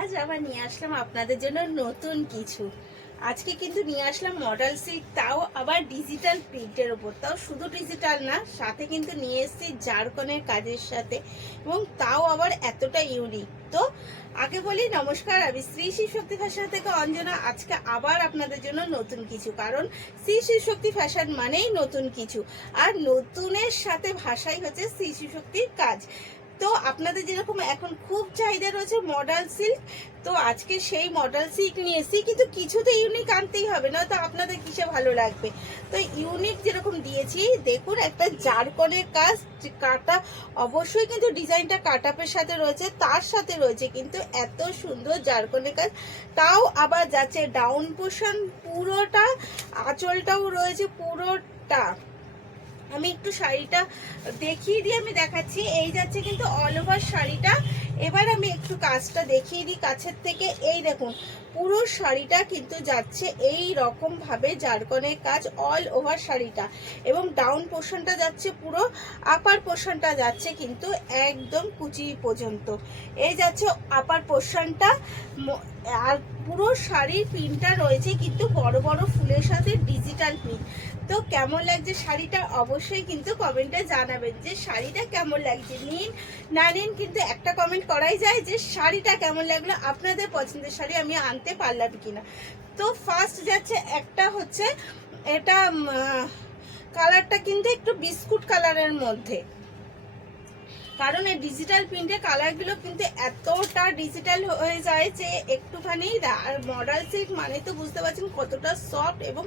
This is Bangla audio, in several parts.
আজ আবার নিয়ে আসলাম আপনাদের জন্য নতুন কিছু। আজকে কিন্তু নিয়ে আসলাম মডেল সিল্ক, তাও আবার ডিজিটাল প্রিন্টের উপর। তাও শুধু ডিজিটাল না, সাথে কিন্তু নিয়ে এসেছি জারকনের কাজের সাথে, এবং তাও আবার এতটা ইউনিক। তো আগে বলি নমস্কার, আমি শ্রী শ্রী শক্তি ফ্যাশন থেকে অঞ্জনা। আজকে আবার আপনাদের জন্য নতুন কিছু, কারণ শ্রী শ্রী শক্তি ফ্যাশন মানেই নতুন কিছু, আর নতুনের সাথে ভাষাই হচ্ছে শ্রী শ্রী শক্তির কাজ। তো আপনাদের যেরকম এখন খুব চাহিদা রয়েছে মডেল সিল্ক, তো আজকে সেই মডেল সিল্ক নিয়ে এসেছি, কিন্তু কিছু তো ইউনিক আনতেই হবে, না তো আপনাদের কিসে ভালো লাগবে। তো ইউনিক যেরকম দিয়েছি, দেখুন একটা জারকনের কাজ কাটা, অবশ্যই কিন্তু ডিজাইনটা কাটাপের সাথে রয়েছে, তার সাথে রয়েছে কিন্তু এত সুন্দর জারকনের কাজ, তাও আবার যাচ্ছে ডাউন পোর্শন পুরোটা, আঁচলটাও রয়েছে পুরোটা। আমি একটু শাড়িটা দেখিয়ে দিয়ে আমি দেখাচ্ছি। এই যাচ্ছে কিন্তু অল ওভার শাড়িটা। এবার আমি একটু কাজটা দেখিয়ে দিই কাছের থেকে। এই দেখুন পুরো শাড়িটা কিন্তু যাচ্ছে এই রকম ভাবে জারকনের কাজ অল ওভার শাড়িটা, এবং ডাউন পোর্শনটা যাচ্ছে পুরো, আপার পোর্শনটা যাচ্ছে কিন্তু একদম কুচি পর্যন্ত। এই যাচ্ছে আপার পোর্শনটা, আর পুরো শাড়ির প্রিন্টটা রয়েছে কিন্তু বড় বড় ফুলের সাথে ডিজিটাল প্রিন্ট। তো কেমন লাগছে শাড়িটা অবশ্যই কিন্তু কমেন্টে জানাবেন যে শাড়িটা কেমন লাগছে। নিন না নিন কিন্তু একটা কমেন্ট করাই যায় যে শাড়িটা কেমন লাগলো, আপনাদের পছন্দের শাড়ি আমি আনতে পারলাম কিনা। তো ফার্স্ট যাচ্ছে একটা হচ্ছে, এটা কালারটা কিন্তু একটু বিস্কুট কালারের মধ্যে, কারণ এই ডিজিটাল প্রিন্টের কালারগুলো কিন্তু এতটা ডিজিটাল হয়ে যায় যে একটুখানি, আর মডেল সিল্ক মানে তো বুঝতে পারছেন কতটা সফট এবং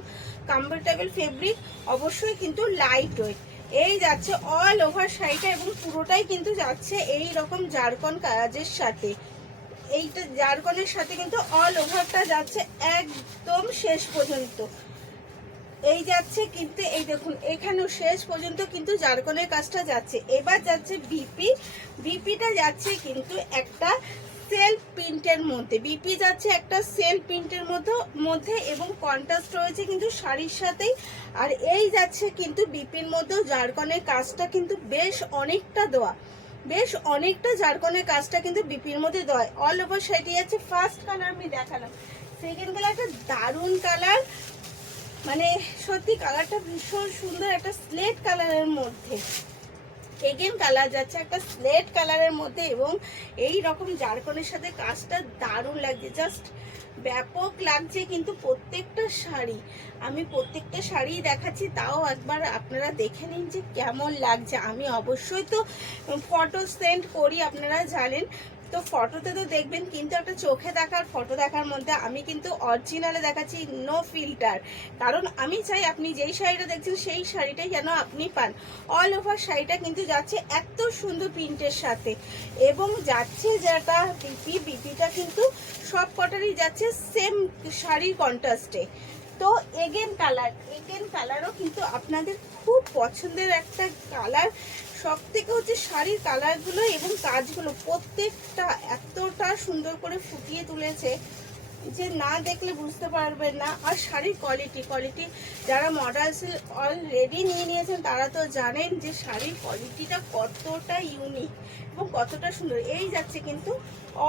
কমফোর্টেবল ফেব্রিক, অবশ্যই কিন্তু লাইট ওয়েট। এই যাচ্ছে অল ওভার শাড়িটা, এবং পুরোটাই কিন্তু যাচ্ছে এই রকম জারকন কাজের সাথে। এইটা জারকনের সাথে কিন্তু অল ওভারটা যাচ্ছে একদম শেষ পর্যন্ত। এই যাচ্ছে কিন্তু এই দেখুন এখানেও শেষ পর্যন্ত কিন্তু জারকনের কাজটা যাচ্ছে। এবার যাচ্ছে বিপিটা যাচ্ছে কিন্তু একটা সেলফ প্রিন্টের মধ্যে, বিপি যাচ্ছে একটা সেলফ প্রিন্টের মধ্যে এবং কন্ট্রাস্ট রয়েছে কিন্তু শাড়ির সাথেই। আর এই যাচ্ছে কিন্তু বিপির মধ্যেও জারকনের কাজটা কিন্তু বেশ অনেকটা দেওয়া, বেশ অনেকটা জারকনের কাজটা কিন্তু বিপির মধ্যে দেওয়া। অল ওভার শাড়িটি যাচ্ছে। ফার্স্ট কালার আমি দেখালাম, সেকেন্ড কালারটা দারুণ কালার, মানে সত্যি কালারটা ভীষণ সুন্দর, একটা স্লেট কালারের মধ্যে। এগেন কালার যাচ্ছে একটা স্লেট কালারের মধ্যে, এবং এই রকম জারকনের সাথে কাজটা দারুণ লাগছে, জাস্ট ব্যাপক লাগছে। কিন্তু প্রত্যেকটা শাড়ি, আমি প্রত্যেকটা শাড়ি দেখাচ্ছি, তাও একবার আপনারা দেখে নিন যে কেমন লাগছে। আমি অবশ্যই তো ফটো সেন্ড করি, আপনারা জানেন, তো ফটোতে তো দেখবেন, কিন্তু একটা চোখে দেখার ফটো দেখার মধ্যে আমি কিন্তু অরিজিনালে দেখাচ্ছি, নো ফিল্টার। কারণ আমি চাই আপনি যেই শাড়িটা দেখছেন সেই শাড়িটাই যেন আপনি পান। অল ওভার শাড়িটা কিন্তু যাচ্ছে এত সুন্দর প্রিন্টের সাথে, এবং যাচ্ছে যেটা বিপিটা কিন্তু সব কটারই যাচ্ছে সেম শাড়ির কন্ট্রাস্টে। তো এগেন কালারও কিন্তু আপনাদের খুব পছন্দের একটা কালার। সব থেকে হচ্ছে শাড়ির কালারগুলো এবং কাজগুলো প্রত্যেকটা এতটা সুন্দর করে ফুটিয়ে তুলেছে যে না দেখলে বুঝতে পারবেন না। আর শাড়ির কোয়ালিটি যারা মডেল সিল্ক অলরেডি নিয়ে নিয়েছেন তারা তো জানেন যে শাড়ির কোয়ালিটিটা কতটা ইউনিক এবং কতটা সুন্দর। এই যাচ্ছে কিন্তু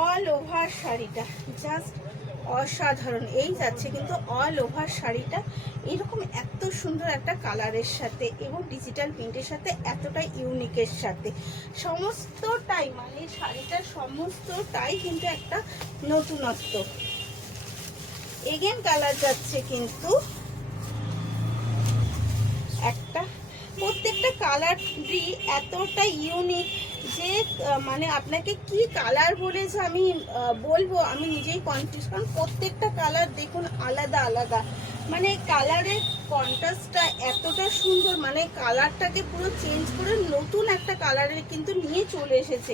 অল ওভার শাড়িটা জাস্ট অসাধারণ। এই যাচ্ছে কিন্তু অল ওভার শাড়িটা এরকম এত সুন্দর একটা কালারের সাথে এবং ডিজিটাল প্রিন্টের সাথে, এতটা ইউনিকের সাথে, সমস্তটাই মানে শাড়িটার সমস্তটাই কিন্তু একটা নতুনত্ব। এগেন কালার যাচ্ছে কিন্তু একটা, প্রত্যেকটা কালারই এতটা ইউনিক যে মানে আপনাকে কি কালার বলেছে আমি বলবো, আমি নিজেই কনফিউজ, কারণ প্রত্যেকটা কালার দেখুন আলাদা আলাদা, মানে কালারের কন্ট্রাস্টটা এতটা সুন্দর, মানে কালারটাকে পুরো চেঞ্জ করে নতুন একটা কালারের কিন্তু নিয়ে চলে এসেছে।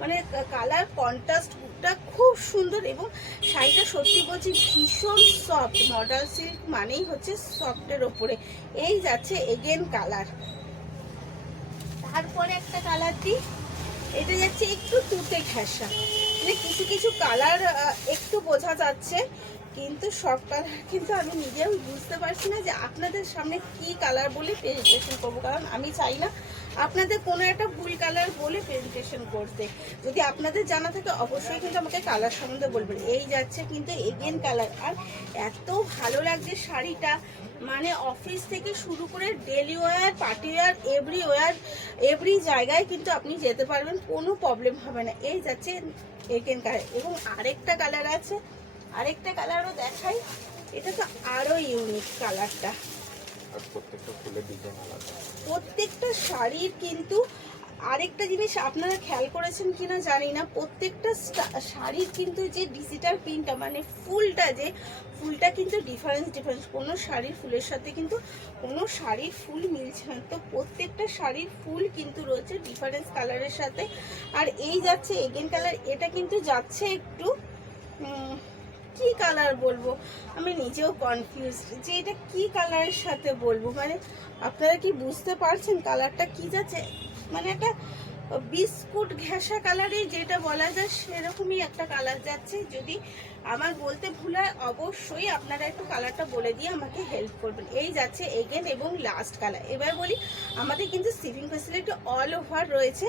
মানে কালার কন্ট্রাস্টটা খুব সুন্দর, এবং শাড়িটা সত্যি বলছি ভীষণ সফট। মডেল সিল্ক মানেই হচ্ছে সফটের ওপরে। এই যাচ্ছে এগেন কালার। তারপরে একটা কালার দিই, এটা যাচ্ছে একটু তুতে ঘেঁষা, মানে কিছু কিছু কালার একটু বোঝা যাচ্ছে, কিন্তু সব কালার কিন্তু আমি নিজেও বুঝতে পারছি না যে আপনাদের সামনে কি কালার বলে প্রেজেন্টেশন করবো, কারণ আমি চাই না আপনাদের কোনো একটা ভুল কালার বলে প্রেজেন্টেশন করতে। যদি আপনাদের জানা থাকে অবশ্যই কিন্তু আমাকে কালার সম্বন্ধে বলবেন। এই যাচ্ছে কিন্তু এগেন কালার, আর এত ভালো লাগছে শাড়িটা, মানে অফিস থেকে শুরু করে daily wear, party wear, every জায়গায় কিন্তু আপনি যেতে পারবেন, কোনো প্রবলেম হবে না। এই যাচ্ছে এগেন কালার, এবং আরেকটা কালার আছে, আরেকটা কালারও দেখাই। এটা তো আরো ইউনিক কালারটা। আর প্রত্যেকটা ফুলের ডিজাইন আলাদা। প্রত্যেকটা শাড়ির কিন্তু আরেকটা জিনিস আপনারা খেয়াল করেছেন কিনা জানি না, প্রত্যেকটা শাড়ির কিন্তু যে ডিজিটাল প্রিন্টটা, মানে ফুলটা কিন্তু ডিফারেন্স। কোনো শাড়ির ফুলের সাথে কিন্তু কোনো শাড়ির ফুল মিলছে না, তো প্রত্যেকটা শাড়ির ফুল কিন্তু রয়েছে ডিফারেন্স কালারের সাথে। আর এই যাচ্ছে এগেন কালার, এটা কিন্তু যাচ্ছে একটু কি কালার বলবো, আমি নিজেও কনফিউজ যে এটা কি কালারের সাথে বলবো। মানে আপনারা কি বুঝতে পারছেন কালারটা কি যাচ্ছে, মানে একটা বিস্কুট ঘেঁষা কালারে যেটা বলা যায় সেরকমই একটা কালার যাচ্ছে। যদি আমার বলতে ভুল হয় অবশ্যই আপনারা একটু কালারটা বলে দিয়ে আমাকে হেল্প করবেন। এই যাচ্ছে এগেন এবং লাস্ট কালার। এবার বলি, আমাদের কিন্তু শিপিং ফ্যাসিলিটি অল ওভার রয়েছে,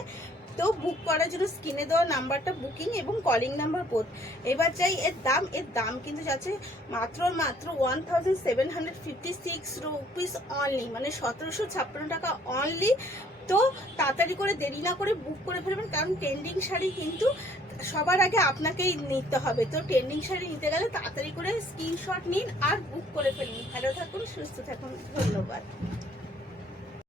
তো বুক করার জন্য স্ক্রিনে দেওয়া নাম্বারটা বুকিং এবং কলিং নাম্বার বোথ। এবার চাই এর দাম কিন্তু যাচ্ছে মাত্র 1756 রুপিস অনলি, মানে 1756 টাকা অনলি। তো তাড়াতাড়ি করে দেরি না করে বুক করে ফেলবেন, কারণ ট্রেন্ডিং শাড়ি কিন্তু সবার আগে আপনাকেই নিতে হবে। তো ট্রেন্ডিং শাড়ি নিতে গেলে তাড়াতাড়ি করে স্ক্রিনশট নিন আর বুক করে ফেলুন। ভালো থাকুন, সুস্থ থাকুন, ধন্যবাদ।